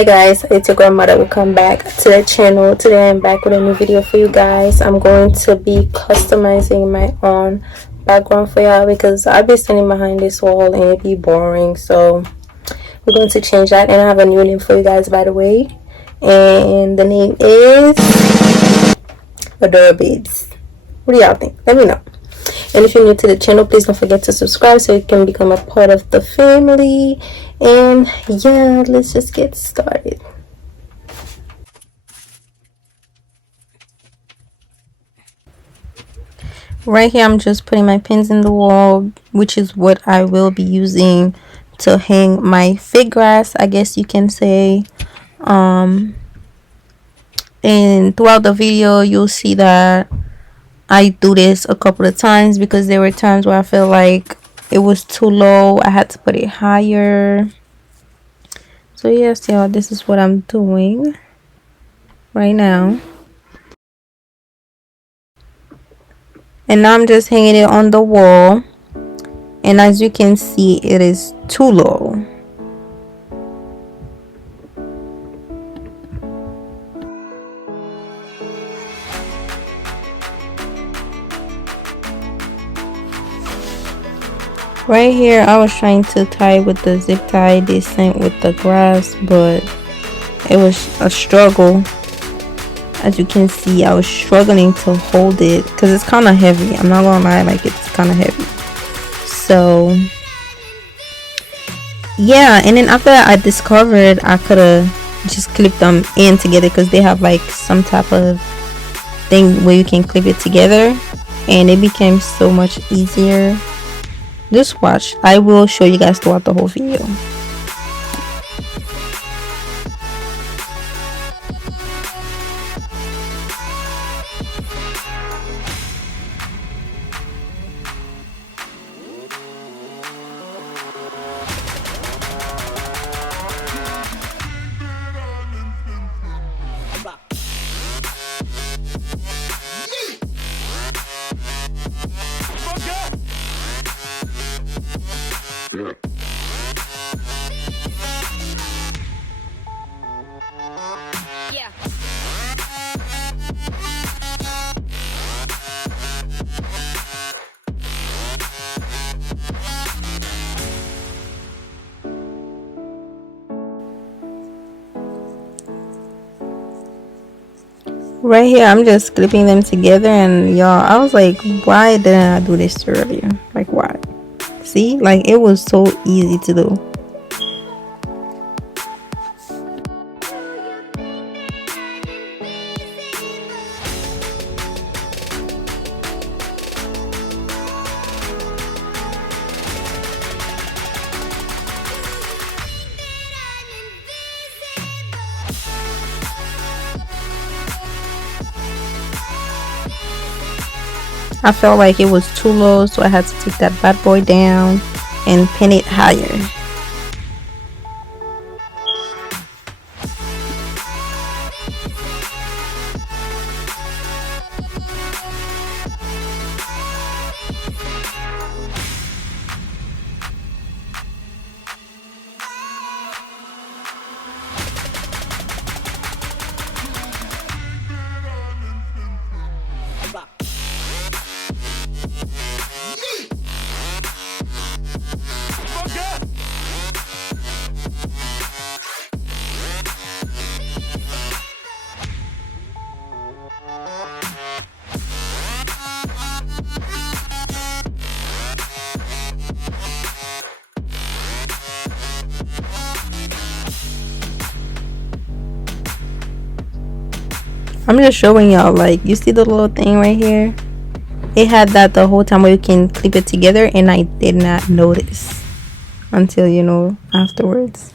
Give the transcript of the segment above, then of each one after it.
Hi guys, it's your grandmother. Welcome back to the channel. Today I'm back with a new video for you guys. I'm going to be customizing my own background for y'all because I'll be standing behind this wall and it'd be boring. So we're going to change that, and I have a new name for you guys, by the way, and the name is Adora Beads. What do y'all think? Let me know. And if you're new to the channel, please don't forget to subscribe so you can become a part of the family. And yeah, let's just get started. Right here, I'm just putting my pins in the wall, which is what I will be using to hang my fake grass, I guess you can say. And throughout the video, you'll see that I do this a couple of times because there were times where I feel like it was too low. I had to put it higher. So yes, y'all, this is what I'm doing right now. And now I'm just hanging it on the wall, and as you can see, it is too low. Right here, I was trying to tie with the zip tie they sent with the grass, but it was a struggle. As you can see, I was struggling to hold it because it's kind of heavy. I'm not gonna lie, like, it's kind of heavy. So yeah, and then after I discovered I could have just clipped them in together because they have like some type of thing where you can clip it together, and it became so much easier. Just watch. I will show you guys throughout the whole video. Right here, I'm just clipping them together, and y'all, I was like, why didn't I do this earlier? Like, why? See, like, it was so easy to do. I felt like it was too low, so I had to take that bad boy down and pin it higher. I'm just showing y'all, like, you see the little thing right here? It had that the whole time where you can clip it together, and I did not notice until, you know, afterwards.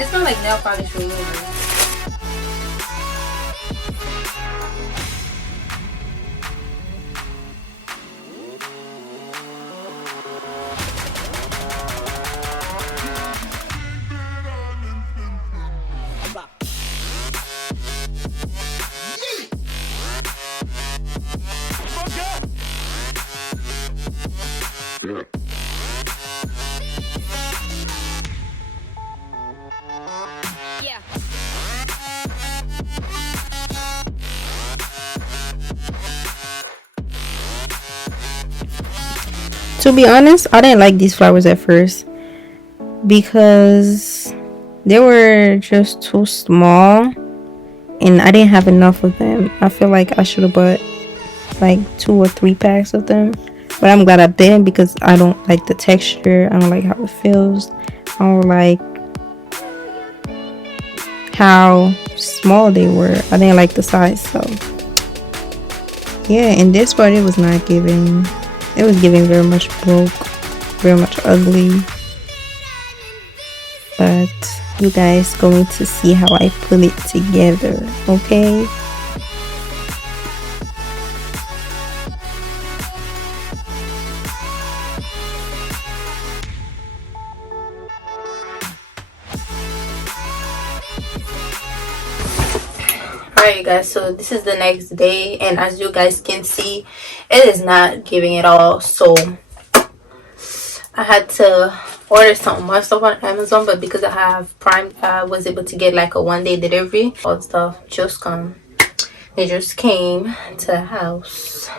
It smells like nail polish remover. To be honest, I didn't like these flowers at first because they were just too small and I didn't have enough of them. I feel like I should have bought like 2 or 3 packs of them, but I'm glad I did because I don't like the texture. I don't like how it feels. I don't like how small they were. I didn't like the size, so yeah. In this part, it was not giving. It was giving very much broke, very much ugly. But you guys going to see how I put it together, okay? Alright you guys, so this is the next day and as you guys can see, it is not giving at all. So I had to order some more stuff on Amazon, but because I have Prime, I was able to get like a 1-day delivery. All the stuff just come. They just came to the house.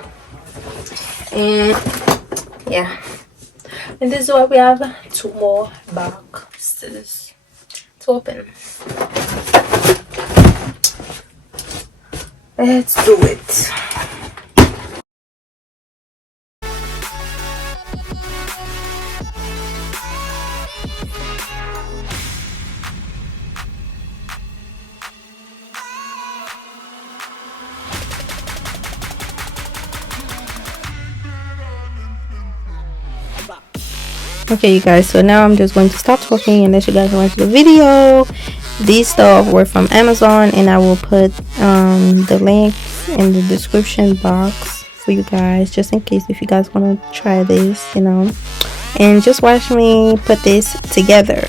And yeah. And this is why we have 2 more boxes to open. Let's do it. Okay you guys, so now I'm just going to stop talking and let you guys watch the video. These stuff were from Amazon and I will put the link in the description box for you guys, just in case if you guys want to try this, you know, and just watch me put this together.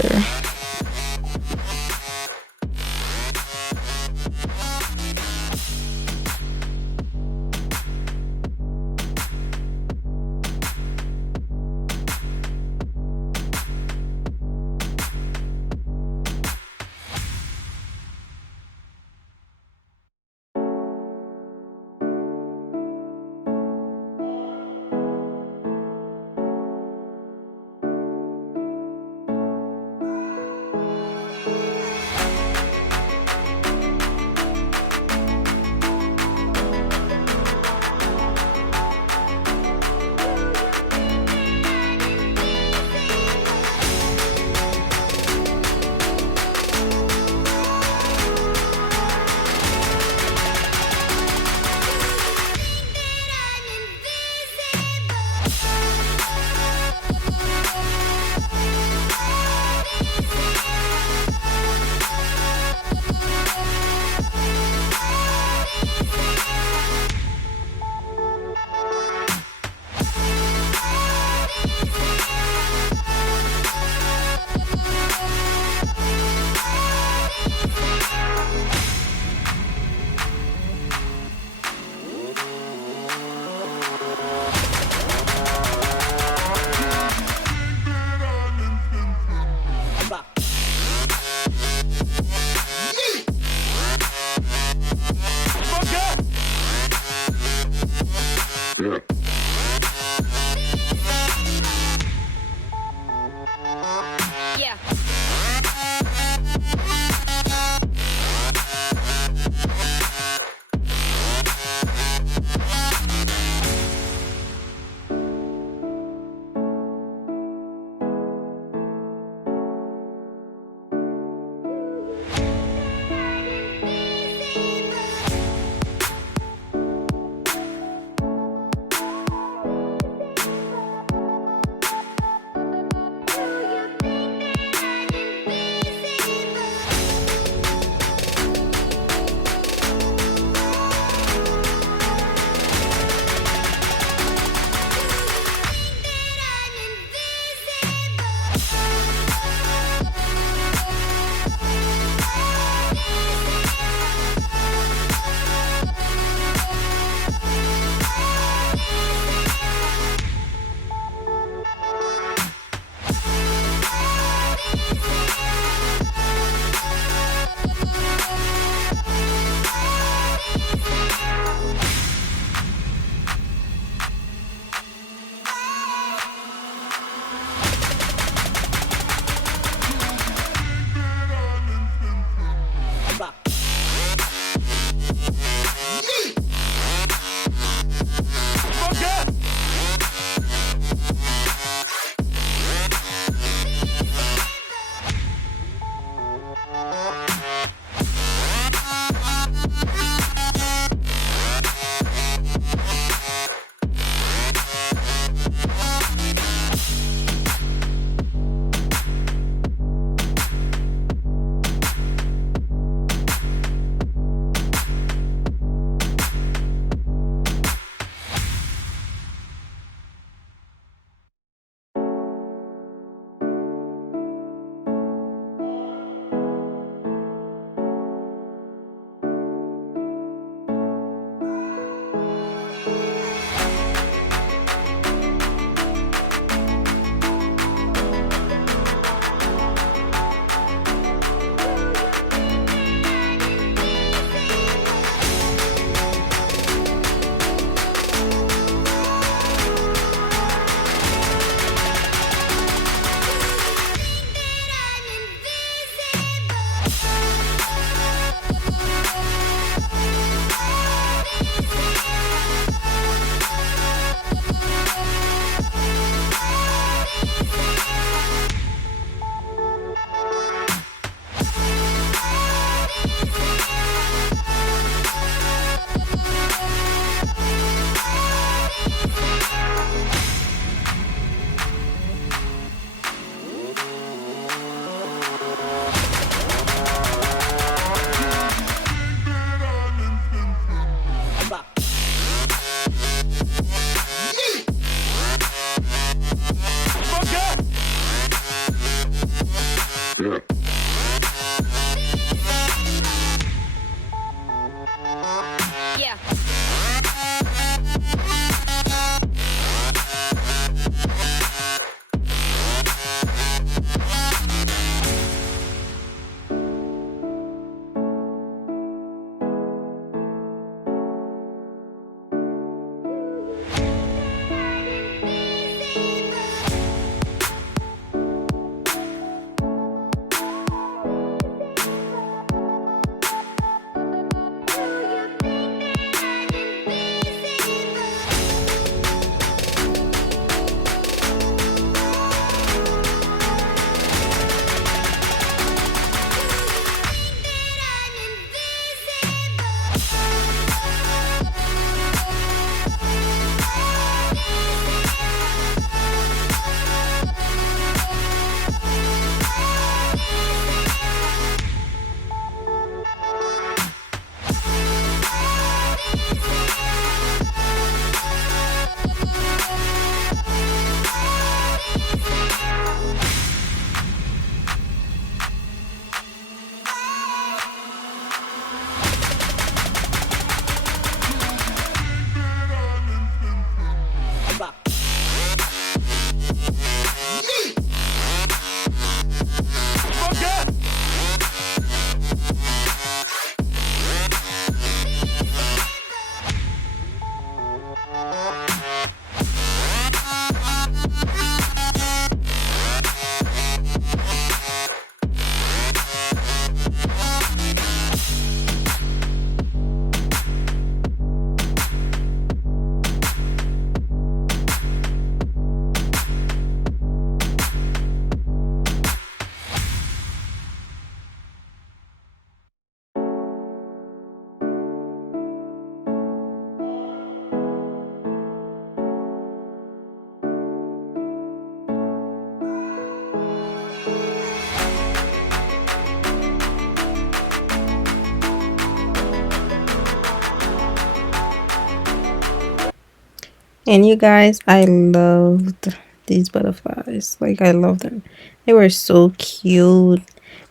And you guys, I loved these butterflies. Like, I love them. They were so cute.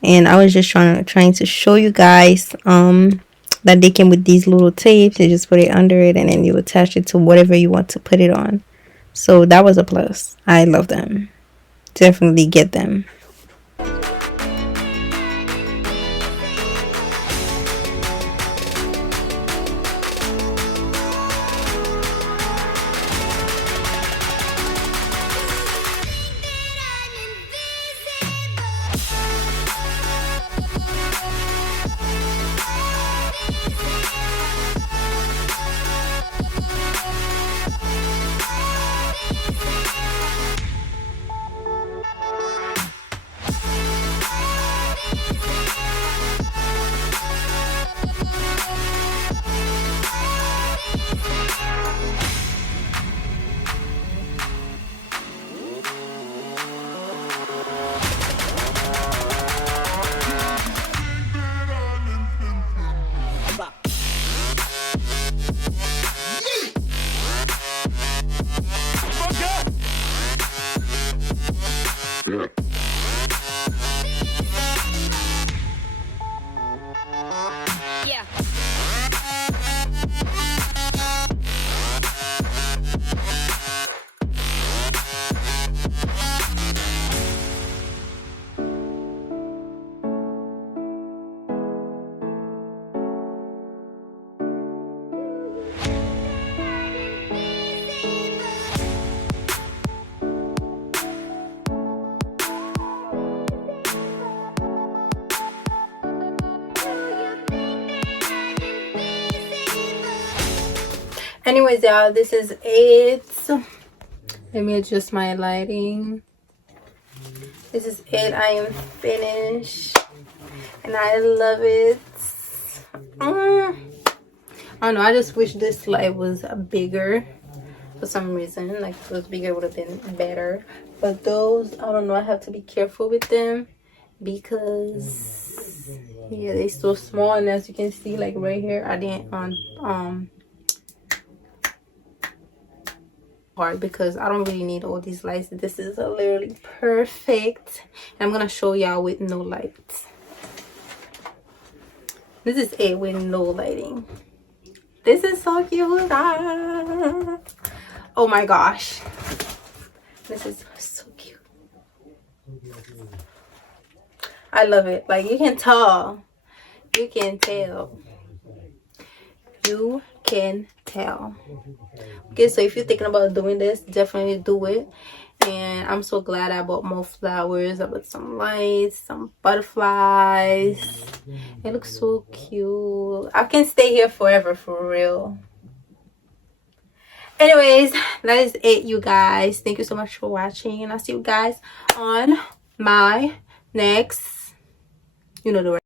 And I was just trying to show you guys that they came with these little tapes. You just put it under it and then you attach it to whatever you want to put it on. So that was a plus. I love them. Definitely get them. Anyways, y'all, this is it. Let me adjust my lighting. This is it. I am finished and I love it. I don't know, I just wish this light was bigger for some reason. Like, if it was bigger, it would have been better. But those, I don't know, I have to be careful with them because yeah, they're so small. And as you can see, like right here, I didn't hard because I don't really need all these lights. This is literally perfect. And I'm gonna show y'all with no lights. This is it with no lighting. This is so cute. Ah. Oh my gosh, this is so cute. I love it. Like, you can tell. You can tell. You can tell. Okay, so if you're thinking about doing this, definitely do it. And I'm so glad I bought more flowers. I bought some lights, some butterflies. It looks so cute. I can stay here forever, for real. Anyways, that is it, you guys. Thank you so much for watching, and I'll see you guys on my next, you know the